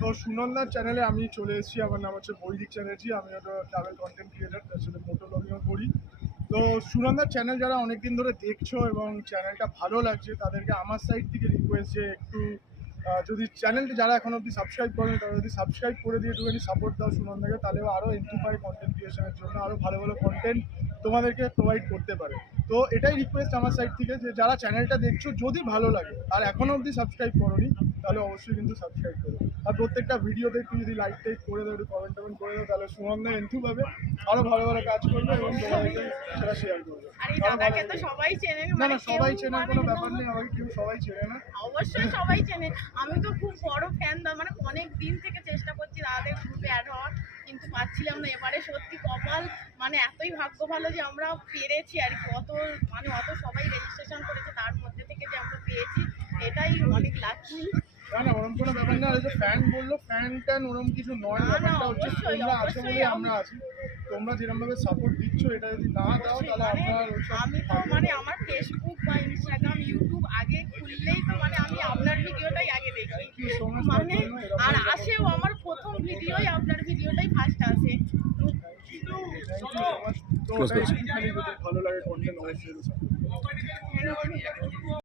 তো সুনন্দার চ্যানেলে আমি চলে এসেছি। আমার নাম হচ্ছে বৈদিক চ্যানার্জি। আমি একটা ট্রাভেল কন্টেন্ট ক্রিয়েটার, তার সাথে মোটো ব্লগিংও করি। তো সুনন্দার চ্যানেল যারা অনেকদিন ধরে দেখছো এবং চ্যানেলটা ভালো লাগছে, তাদেরকে আমার সাইড থেকে রিকোয়েস্ট যে একটু যদি চ্যানেলটা যারা এখন অবধি সাবস্ক্রাইব করেন, তারা যদি সাবস্ক্রাইব করে দিয়ে একটুখানি সাপোর্ট দাও সুনন্দাকে, তাহলে আরও এমপ্লিফাই কন্টেন্ট ক্রিয়েশনের জন্য আরও ভালো ভালো কন্টেন্ট তোমাদেরকে প্রোভাইড করতে পারে। তো এটাই রিকোয়েস্ট আমার সাইড থেকে যে যারা চ্যানেলটা দেখছো, যদি ভালো লাগে আর এখনও অবধি সাবস্ক্রাইব করোনি, তাহলে অবশ্যই কিন্তু সাবস্ক্রাইব করো। আর প্রত্যেকটা ভিডিওতে একটু যদি লাইক টাইক করে দাও, একটু কমেন্ট টমেন্ট করে দাও, তাহলে সুনন্দা এন্থু পাবে, আরও ভালো ভালো কাজ করবে এবং তোমাদেরকে সেটা শেয়ার করবে। সবাই চেনে, না না, সবাই চেনার কোনো ব্যাপার নেই, আমাকে কেউ সবাই চেনে না। অবশ্যই সবাই চেনে। আমি তো খুব বড় ফ্যান, মানে অনেক দিন থেকে চেষ্টা করছি দাদাদের গ্রুপে অ্যাড হওয়ার, কিন্তু পাচ্ছিলাম না। এবারে সত্যি কপাল, মানে এতই ভাগ্য ভালো যে আমরা পেরেছি আর কি। অত সবাই রেজিস্ট্রেশন করেছে, তার মধ্যে থেকে যে আমরা পেয়েছি, এটাই অনেক লাকি। না না, ওরকম কোনো ব্যাপার না। যে ফ্যান বললো, ফ্যান ট্যান ওরকম কিছু নয়। ব্যাপারটা হচ্ছে তোমরা আছো বলে আমরা আছি। তোমরা যেরকম ভাবে সাপোর্ট দিচ্ছ, এটা যদি না দাও তাহলে আপনার আমি তো আমার ফেসবুক বা ইনস্টাগ্রাম, ইউটিউব আগে খুললেই তো আমি আপনার ভিডিওটাই আগে দেখি, আর আসেও আমার প্রথম ভিডিওই আপনার ভিডিওটাই ফার্স্ট আসে। তো ভালো লাগে কন্টেন্ট অবশ্যই।